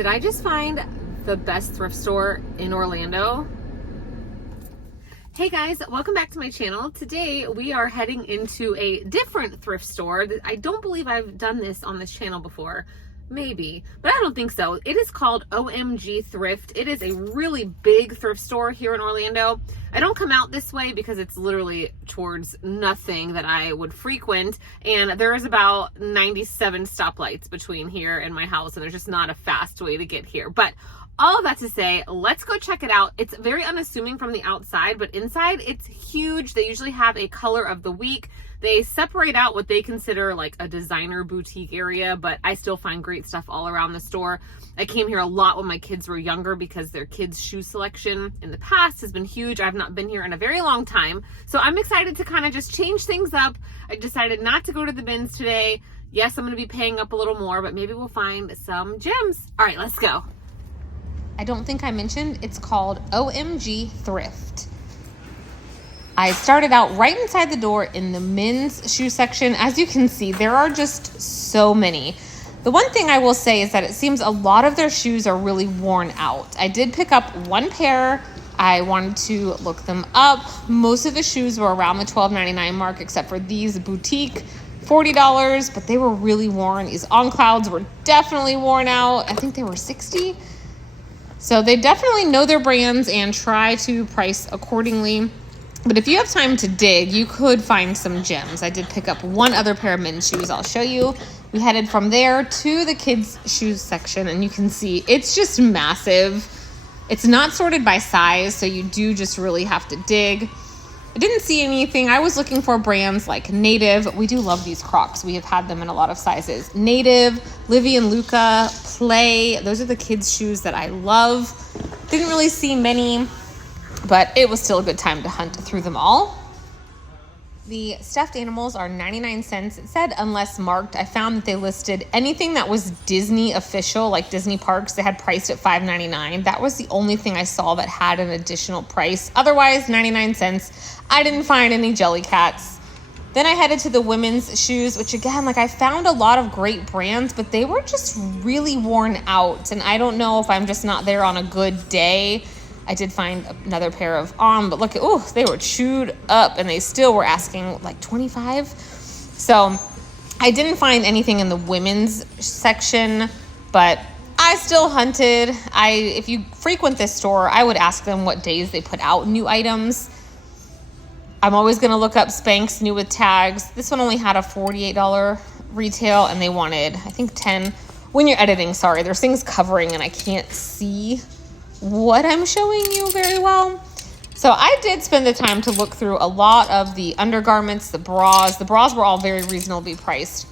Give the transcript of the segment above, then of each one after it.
Did I just find the best thrift store in Orlando? Hey guys, welcome back to my channel. Today we are heading into a different thrift store. I don't believe I've done this on this channel before. Maybe, but I don't think so. It is called OMG Thrift. It is a really big thrift store here in Orlando. I don't come out this way because it's literally towards nothing that I would frequent, and there is about 97 stoplights between here and my house, and there's just not a fast way to get here. But all of that to say, let's go check it out. It's very unassuming from the outside, but inside it's huge. They usually have a color of the week. They separate out what they consider like a designer boutique area, but I still find great stuff all around the store. I came here a lot when my kids were younger because their kids' shoe selection in the past has been huge. I've not been here in a very long time, so I'm excited to kind of just change things up. I decided not to go to the bins today. Yes, I'm going to be paying up a little more, but maybe we'll find some gems. All right, let's go. I don't think I mentioned it's called OMG Thrift. I started out right inside the door in the men's shoe section. As you can see, there are just so many. The one thing I will say is that it seems a lot of their shoes are really worn out. I did pick up one pair. I wanted to look them up. Most of the shoes were around the $12.99 mark, except for these boutique, $40, but they were really worn. These On Clouds were definitely worn out. I think they were $60. So they definitely know their brands and try to price accordingly. But if you have time to dig, you could find some gems. I did pick up one other pair of men's shoes. I'll show you. We headed from there to the kids' shoes section, and you can see it's just massive. It's not sorted by size, so you do just really have to dig. I didn't see anything. I was looking for brands like Native. We do love these Crocs. We have had them in a lot of sizes. Native, Livy and Luca, Play. Those are the kids' shoes that I love. Didn't really see many, but it was still a good time to hunt through them all. The stuffed animals are 99 cents. It said unless marked. I found that they listed anything that was Disney official, like Disney parks, they had priced at $5.99. That was the only thing I saw that had an additional price. Otherwise, 99 cents. I didn't find any Jellycats. Then I headed to the women's shoes, which again, like I found a lot of great brands, but they were just really worn out. And I don't know if I'm just not there on a good day. I did find another pair of but look at, they were chewed up and they still were asking like $25. So I didn't find anything in the women's section, but I still hunted. If you frequent this store, I would ask them what days they put out new items. I'm always going to look up Spanx new with tags. This one only had a $48 retail and they wanted, I think 10. When you're editing, sorry, there's things covering and I can't see what I'm showing you very well. So I did spend the time to look through a lot of the undergarments, the bras. The bras were all very reasonably priced.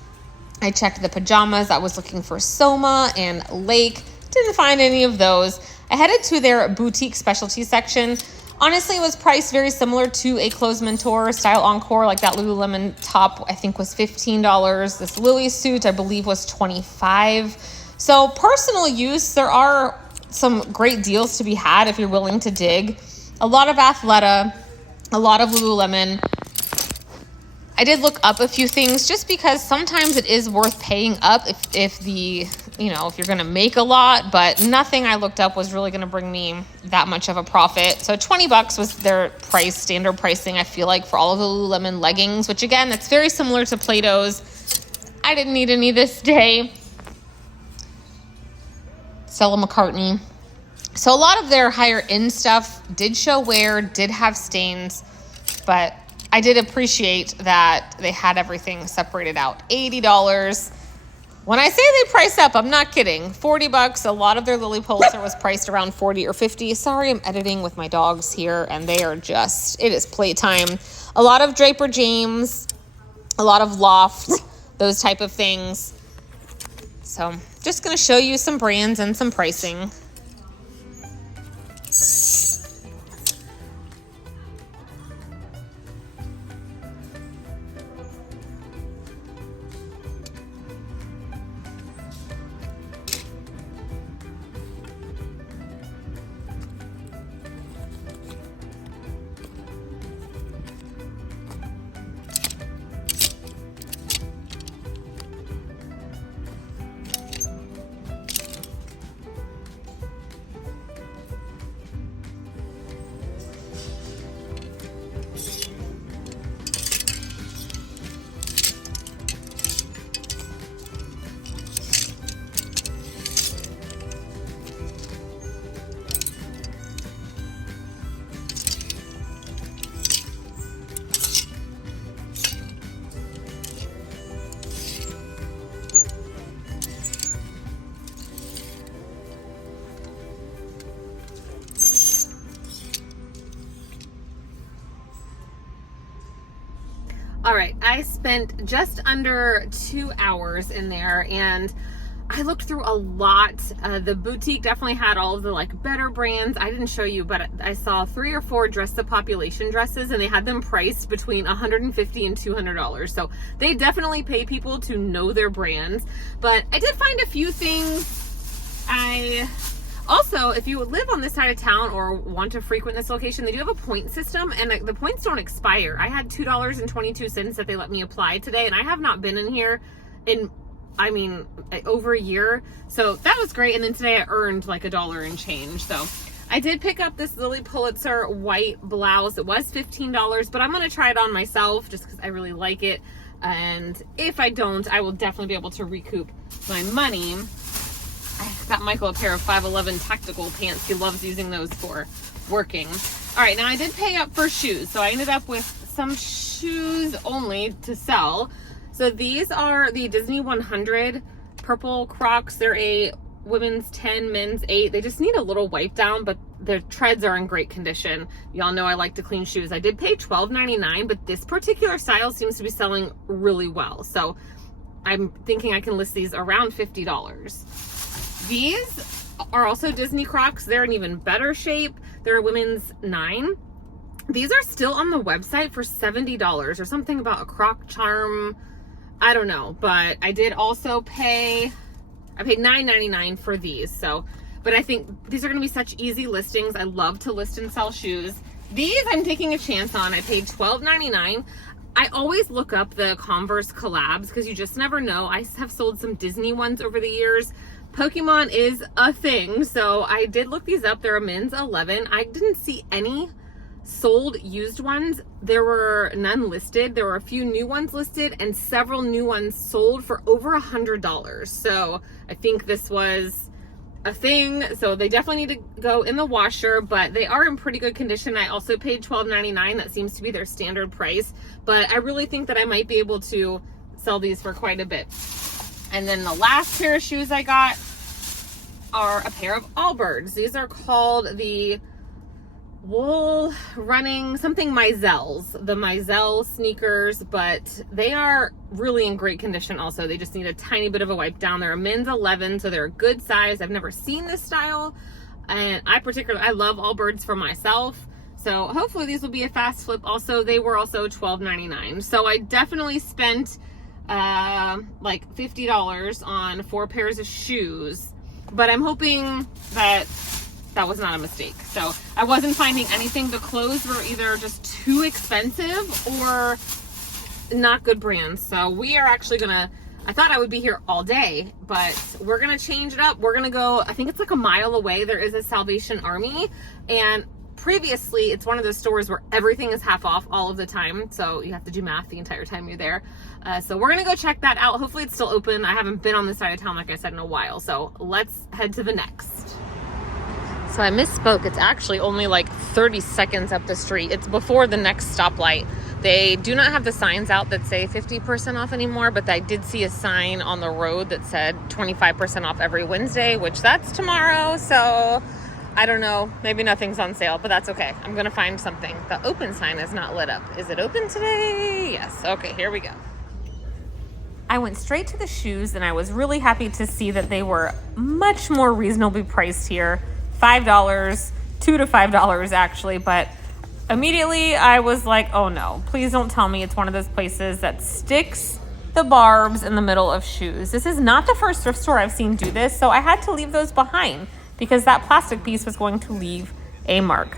I checked the pajamas. I was looking for Soma and Lake. Didn't find any of those. I headed to their boutique specialty section. Honestly, it was priced very similar to a Clothes Mentor style encore, like that Lululemon top, I think was $15. This Lily suit, I believe, was $25. So personal use, there are some great deals to be had if you're willing to dig. A lot of Athleta, a lot of Lululemon. I did look up a few things just because sometimes it is worth paying up if you're going to make a lot, but nothing I looked up was really going to bring me that much of a profit. So $20 was their price, standard pricing, I feel like, for all of the Lululemon leggings, which again, that's very similar to Plato's. I didn't need any this day. Stella McCartney. So a lot of their higher end stuff did show wear, did have stains, but I did appreciate that they had everything separated out. $80. When I say they price up, I'm not kidding. $40. A lot of their Lily Pulitzer was priced around $40 or $50. Sorry, I'm editing with my dogs here, and they are just, it is playtime. A lot of Draper James, a lot of Loft, those type of things. So just going to show you some brands and some pricing. I spent just under 2 hours in there, and I looked through a lot. The boutique definitely had all of the like better brands. I didn't show you, but I saw 3 or 4 dress the population dresses, and they had them priced between $150 and $200. So they definitely pay people to know their brands. But I did find a few things. Also, if you live on this side of town or want to frequent this location, they do have a point system, and the points don't expire. I had $2.22 that they let me apply today, and I have not been in here in, I mean, over a year. So that was great. And then today I earned like $1 and change. So I did pick up this Lily Pulitzer white blouse. It was $15, but I'm going to try it on myself just because I really like it. And if I don't, I will definitely be able to recoup my money. I got Michael a pair of 511 tactical pants. He loves using those for working. All right, now I did pay up for shoes. So I ended up with some shoes only to sell. So these are the Disney 100 purple Crocs. They're a women's 10, men's 8. They just need a little wipe down, but their treads are in great condition. Y'all know I like to clean shoes. I did pay $12.99, but this particular style seems to be selling really well. So I'm thinking I can list these around $50. These are also Disney Crocs. They're in even better shape. They're a women's 9. These are still on the website for $70 or something about a Croc charm. I don't know, but I did also I paid $9.99 for these. So, but I think these are going to be such easy listings. I love to list and sell shoes. These I'm taking a chance on. I paid $12.99. I always look up the Converse collabs because you just never know. I have sold some Disney ones over the years. Pokemon is a thing, so I did look these up. They're a men's 11. I didn't see any sold used ones. There were none listed. There were a few new ones listed and several new ones sold for over $100. So I think this was a thing. So they definitely need to go in the washer, but they are in pretty good condition. I also paid $12.99. That seems to be their standard price, but I really think that I might be able to sell these for quite a bit. And then the last pair of shoes I got are a pair of Allbirds. These are called the wool running something Mizell's, the Mizell sneakers, but they are really in great condition also. They just need a tiny bit of a wipe down. They're a men's 11, so they're a good size. I've never seen this style, and I love Allbirds for myself. So hopefully these will be a fast flip. Also, they were also $12.99. So I definitely spent like $50 on 4 pairs of shoes, but I'm hoping that was not a mistake. So I wasn't finding anything. The clothes were either just too expensive or not good brands. So we are actually I thought I would be here all day, but we're gonna change it up. We're gonna go, I think it's like a mile away. There is a Salvation Army, and previously it's one of those stores where everything is half off all of the time. So you have to do math the entire time you're there. So we're gonna go check that out. Hopefully it's still open. I haven't been on this side of town, like I said, in a while. So let's head to the next. So I misspoke. It's actually only like 30 seconds up the street. It's before the next stoplight. They do not have the signs out that say 50% off anymore, but I did see a sign on the road that said 25% off every Wednesday, which that's tomorrow. So I don't know. Maybe nothing's on sale, but that's okay. I'm going to find something. The open sign is not lit up. Is it open today? Yes. Okay, here we go. I went straight to the shoes, and I was really happy to see that they were much more reasonably priced here. $5, $2 to $5 actually, but immediately I was like, oh no, please don't tell me it's one of those places that sticks the barbs in the middle of shoes. This is not the first thrift store I've seen do this, so I had to leave those behind because that plastic piece was going to leave a mark.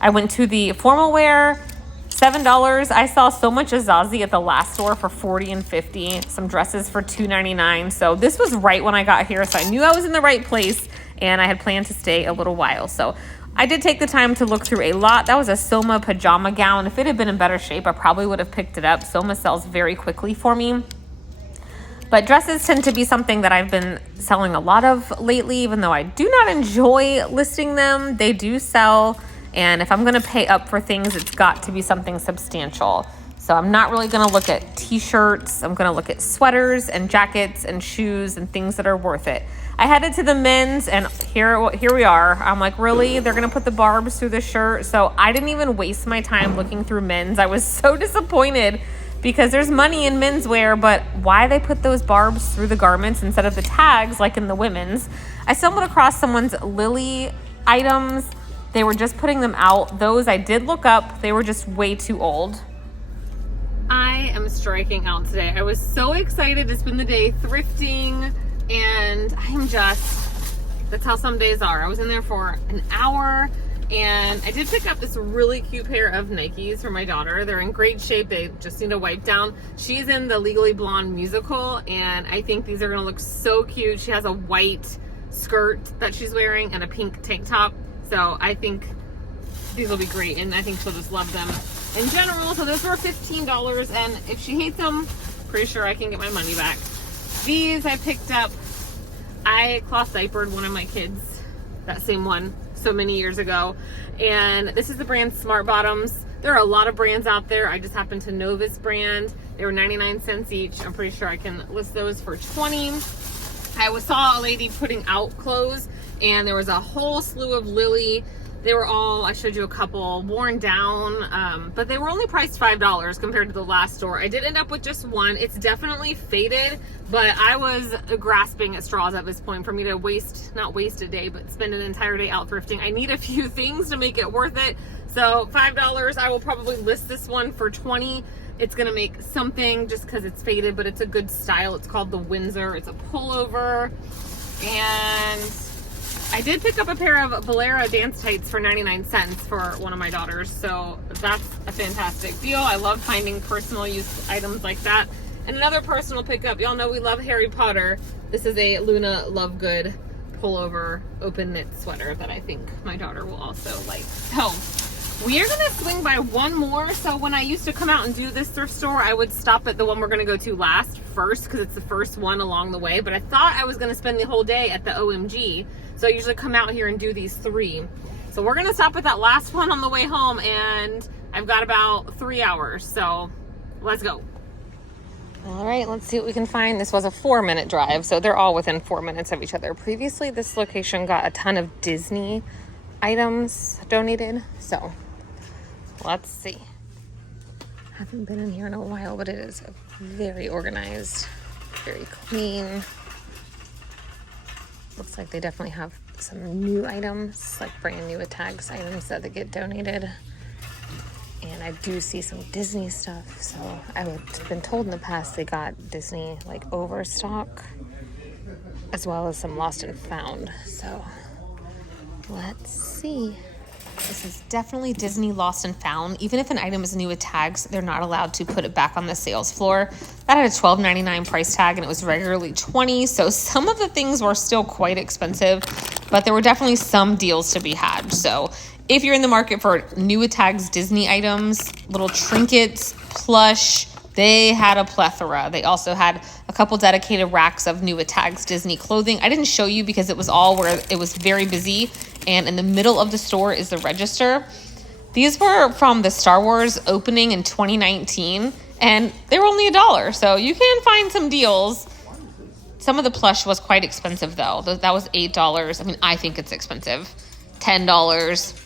I went to the formal wear, $7. I saw so much Azazi at the last store for $40 and $50, some dresses for $2.99. So this was right when I got here, so I knew I was in the right place, and I had planned to stay a little while. So I did take the time to look through a lot. That was a Soma pajama gown. If it had been in better shape, I probably would have picked it up. Soma sells very quickly for me. But dresses tend to be something that I've been selling a lot of lately, even though I do not enjoy listing them. They do sell, and if I'm going to pay up for things, it's got to be something substantial. So I'm not really going to look at t-shirts. I'm going to look at sweaters and jackets and shoes and things that are worth it. I headed to the men's, and here we are. I'm like, really? They're going to put the barbs through the shirt? So I didn't even waste my time looking through men's. I was so disappointed because there's money in menswear, but why they put those barbs through the garments instead of the tags like in the women's. I stumbled across someone's Lily items. They were just putting them out. Those I did look up. They were just way too old. I am striking out today. I was so excited to spend the day thrifting, and I am just, that's how some days are. I was in there for an hour, and I did pick up this really cute pair of Nikes for my daughter. They're in great shape. They just need a wipe down. She's in the Legally Blonde musical, and I think these are gonna look so cute. She has a white skirt that she's wearing and a pink tank top. So I think these will be great, and I think she'll just love them in general. So those were $15, and if she hates them, pretty sure I can get my money back. These I picked up. I cloth diapered one of my kids, that same one, so many years ago, and this is the brand Smart Bottoms. There are a lot of brands out there. I just happen to know this brand. They were 99 cents each. I'm pretty sure I can list those for 20. I saw a lady putting out clothes, and there was a whole slew of Lily. They were all, I showed you a couple, worn down, but they were only priced $5 compared to the last store. I did end up with just one. It's definitely faded, but I was grasping at straws at this point for me to not waste a day, but spend an entire day out thrifting. I need a few things to make it worth it. So $5, I will probably list this one for 20. It's gonna make something just because it's faded, but it's a good style. It's called the Windsor. It's a pullover, and I did pick up a pair of Bolera dance tights for 99 cents for one of my daughters, so that's a fantastic deal. I love finding personal use items like that. And another personal pickup, y'all know we love Harry Potter. This is a Luna Lovegood pullover open knit sweater that I think my daughter will also like. So we are gonna swing by one more. So when I used to come out and do this thrift store, I would stop at the one we're gonna go to first because it's the first one along the way, but I thought I was gonna spend the whole day at the OMG. So I usually come out here and do these 3. So we're gonna stop at that last one on the way home, and I've got about 3 hours, so let's go. All right, let's see what we can find. This was a 4-minute drive, so they're all within 4 minutes of each other. Previously, this location got a ton of Disney items donated, so let's see. Haven't been in here in a while, but it is very organized, very clean. Looks like they definitely have some new items, like brand new tags items that they get donated. And I do see some Disney stuff. So I've been told in the past they got Disney like overstock, as well as some lost and found. So let's see. This is definitely Disney lost and found. Even if an item is new with tags, they're not allowed to put it back on the sales floor. That had a $12.99 price tag, and it was regularly $20. So some of the things were still quite expensive, but there were definitely some deals to be had. So if you're in the market for new with tags Disney items, little trinkets, plush, they had a plethora. They also had a couple dedicated racks of new with tags Disney clothing. I didn't show you because it was all where it was very busy, and in the middle of the store is the register. These were from the Star Wars opening in 2019, and they were only $1, so you can find some deals. Some of the plush was quite expensive though. That was $8. I mean, I think it's expensive. $10.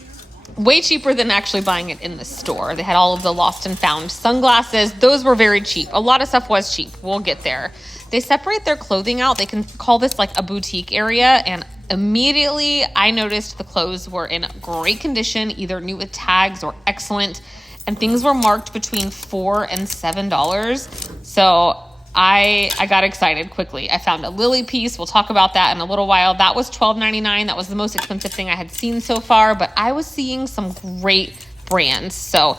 Way cheaper than actually buying it in the store. They had all of the lost and found sunglasses. Those were very cheap. A lot of stuff was cheap. We'll get there. They separate their clothing out. They can call this like a boutique area, and immediately I noticed the clothes were in great condition, either new with tags or excellent, and things were marked between $4 and $7. So I got excited quickly. I found a Lily piece. We'll talk about that in a little while. That was $12.99. That was the most expensive thing I had seen so far, but I was seeing some great brands. So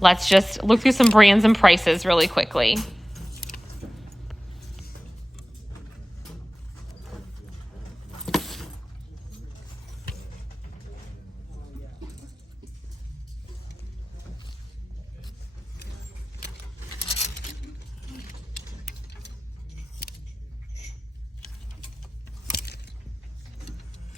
let's just look through some brands and prices really quickly.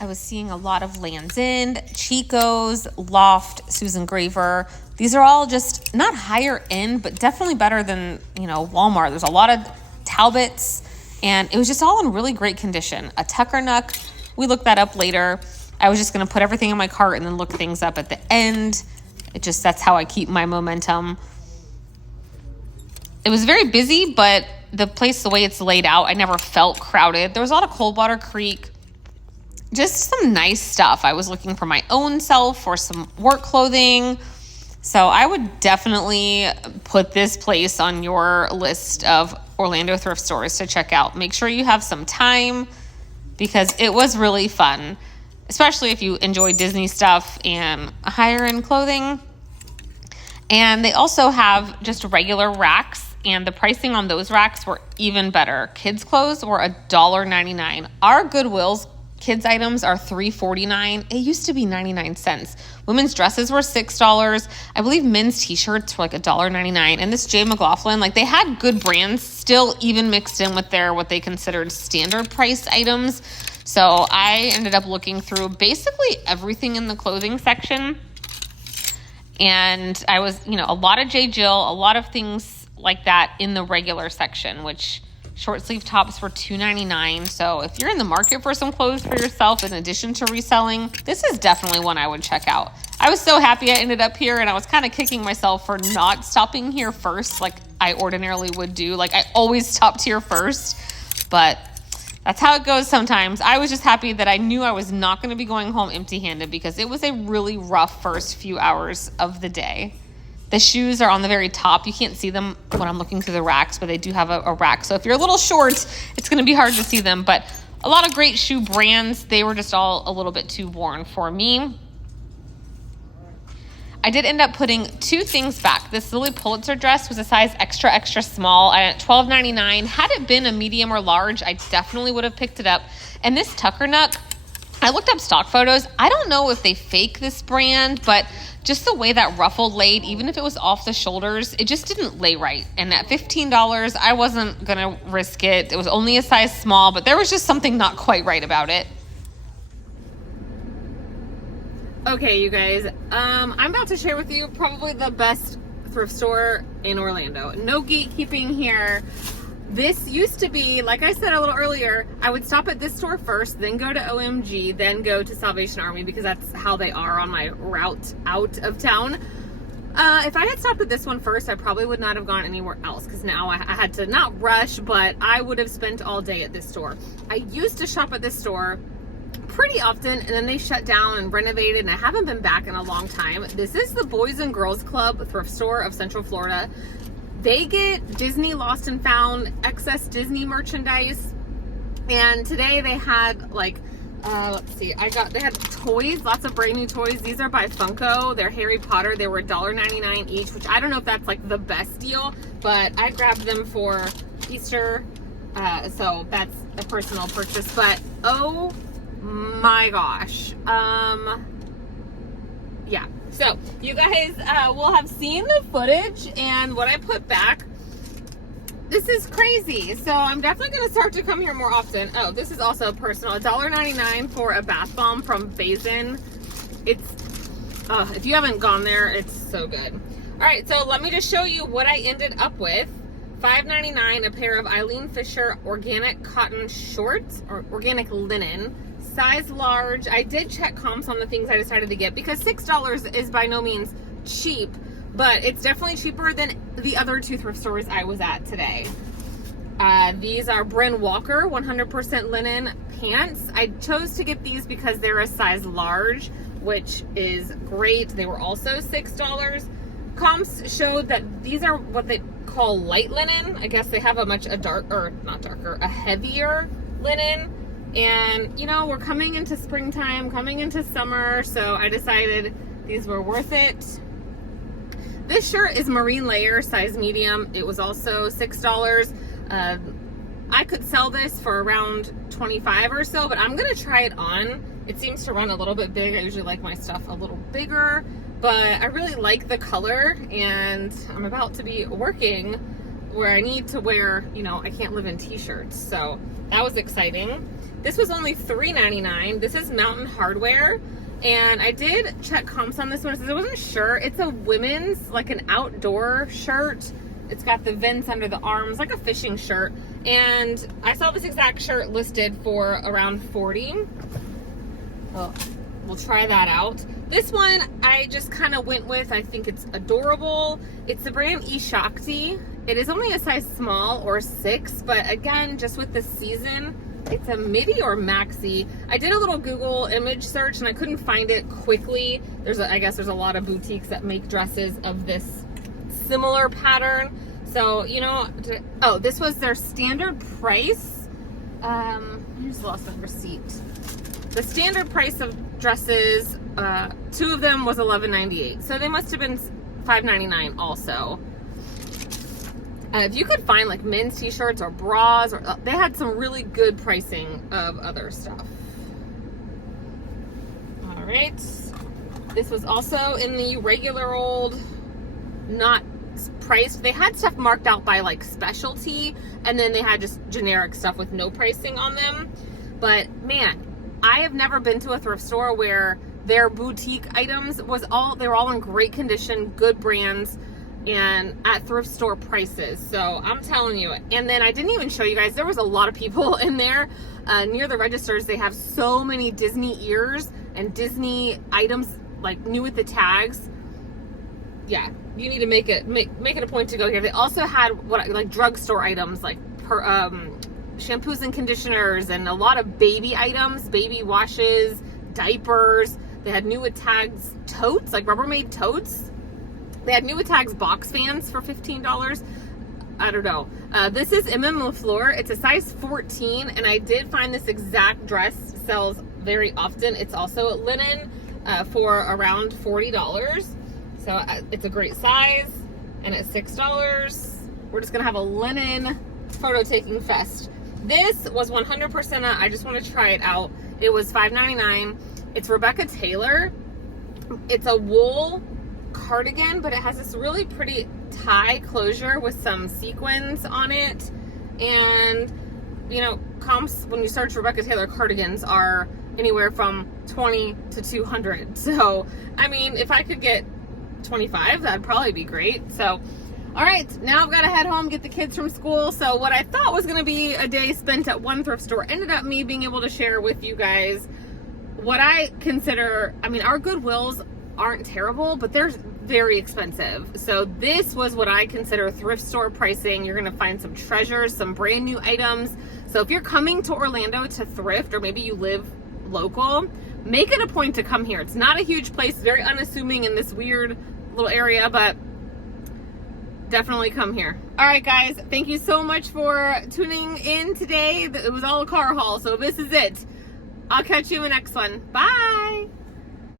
I was seeing a lot of Land's End, Chico's, Loft, Susan Graver. These are all just not higher end, but definitely better than, Walmart. There's a lot of Talbots, and it was just all in really great condition. A Tucker Nuck, we looked that up later. I was just going to put everything in my cart and then look things up at the end. That's how I keep my momentum. it was very busy, but the place, the way it's laid out, I never felt crowded. There was a lot of Coldwater Creek, just some nice stuff. I was looking for my own self or some work clothing. So I would definitely put this place on your list of Orlando thrift stores to check out. Make sure you have some time because it was really fun, especially if you enjoy Disney stuff and higher end clothing. And they also have just regular racks, and the pricing on those racks were even better. Kids' clothes were $1.99. Our Goodwill's kids' items are $3.49. It used to be 99 cents. Women's dresses were $6. I believe men's t-shirts were like $1.99. And this J. McLaughlin, like they had good brands still even mixed in with their what they considered standard price items. So I ended up looking through basically everything in the clothing section. And I was, a lot of J. Jill, a lot of things like that in the regular section, which short sleeve tops were $2.99. So if you're in the market for some clothes for yourself, in addition to reselling, this is definitely one I would check out. I was so happy I ended up here, and I was kind of kicking myself for not stopping here first like I ordinarily would do. Like I always stopped here first, but that's how it goes sometimes. I was just happy that I knew I was not going to be going home empty-handed because it was a really rough first few hours of the day. The shoes are on the very top. You can't see them when I'm looking through the racks, but they do have a rack. So if you're a little short, it's going to be hard to see them. But a lot of great shoe brands. They were just all a little bit too worn for me. I did end up putting two things back. This Lily Pulitzer dress was a size extra, extra small at $12.99. Had it been a medium or large, I definitely would have picked it up. And this Tucker Nuck, I looked up stock photos. I don't know if they fake this brand, but just the way that ruffle laid, even if it was off the shoulders, it just didn't lay right. And at $15, I wasn't going to risk it. It was only a size small, but there was just something not quite right about it. Okay, you guys, I'm about to share with you probably the best thrift store in Orlando. No gatekeeping here. This used to be, like I said a little earlier, I would stop at this store first, then go to OMG, then go to Salvation Army because that's how they are on my route out of town. If I had stopped at this one first, I probably would not have gone anywhere else because now I had to not rush, but I would have spent all day at this store. I used to shop at this store pretty often, and then they shut down and renovated, and I haven't been back in a long time. This is the Boys and Girls Club thrift store of Central Florida. They get Disney Lost and Found excess Disney merchandise, and today they had like let's see, they had toys, lots of brand new toys. These are by Funko. They're Harry Potter. They were $1.99 each, which I don't know if that's like the best deal, but I grabbed them for Easter, so that's a personal purchase. But oh my gosh, yeah, so you guys will have seen the footage and what I put back. This is crazy, so I'm definitely going to start to come here more often. Oh, this is also personal. $1.99 for a bath bomb from Basin. It's if you haven't gone there, it's so good. All right, so let me just show you what I ended up with. $5.99 a pair of Eileen Fisher organic cotton shorts, or organic linen, size large. I did check comps on the things I decided to get because $6 is by no means cheap, but it's definitely cheaper than the other two thrift stores I was at today. These are Bryn Walker 100% linen pants. I chose to get these because they're a size large, which is great. They were also $6. Comps showed that these are what they call light linen. I guess they have a heavier linen. And, you know, we're coming into springtime, coming into summer, so I decided these were worth it. This shirt is marine layer, size medium. It was also $6. I could sell this for around $25 or so, but I'm going to try it on. It seems to run a little bit big. I usually like my stuff a little bigger, but I really like the color, and I'm about to be working where I need to wear, you know, I can't live in t-shirts, so that was exciting. This was only $3.99. This is Mountain Hardware, and I did check comps on this one because I wasn't sure. It's a women's, like an outdoor shirt. It's got the vents under the arms, like a fishing shirt, and I saw this exact shirt listed for around $40. Oh, we'll try that out. This one I just kind of went with. I think it's adorable. It's the brand E Shakti, It is only a size small or 6, but again, just with the season, it's a midi or maxi. I did a little Google image search and I couldn't find it quickly. I guess there's a lot of boutiques that make dresses of this similar pattern. So, you know, oh, this was their standard price. I just lost the receipt. The standard price of dresses, 2 of them was $11.98. So they must have been $5.99 also. If you could find like men's t-shirts or bras, or they had some really good pricing of other stuff. All right. This was also in the regular old, not priced. They had stuff marked out by like specialty, and then they had just generic stuff with no pricing on them. But man, I have never been to a thrift store where their boutique items they were all in great condition, good brands, and at thrift store prices. So I'm telling you. And then I didn't even show you guys, there was a lot of people in there. Near the registers, they have so many Disney ears and Disney items, like new with the tags. Yeah, you need to make it a point to go here. They also had like drugstore items, like shampoos and conditioners, and a lot of baby items, baby washes, diapers. They had new with tags totes, like Rubbermaid totes. They had new with tags box fans for $15. I don't know. This is LaFleur. It's a size 14, and I did find this exact dress sells very often. It's also linen for around $40. So it's a great size, and at $6, we're just gonna have a linen photo taking fest. This was 100%. I just want to try it out. It was $5.99. It's Rebecca Taylor. It's a wool cardigan, but it has this really pretty tie closure with some sequins on it. And you know, comps when you search Rebecca Taylor cardigans are anywhere from $20 to $200. So I mean, if I could get 25, that'd probably be great. So all right, now I've got to head home, get the kids from school. So what I thought was going to be a day spent at one thrift store ended up me being able to share with you guys what I consider, I mean, our Goodwills aren't terrible, but they're very expensive. So this was what I consider thrift store pricing. You're going to find some treasures, some brand new items. So if you're coming to Orlando to thrift, or maybe you live local, make it a point to come here. It's not a huge place, very unassuming in this weird little area, but definitely come here. All right, guys, thank you so much for tuning in today. It was all a car haul, so this is it. I'll catch you in the next one. Bye.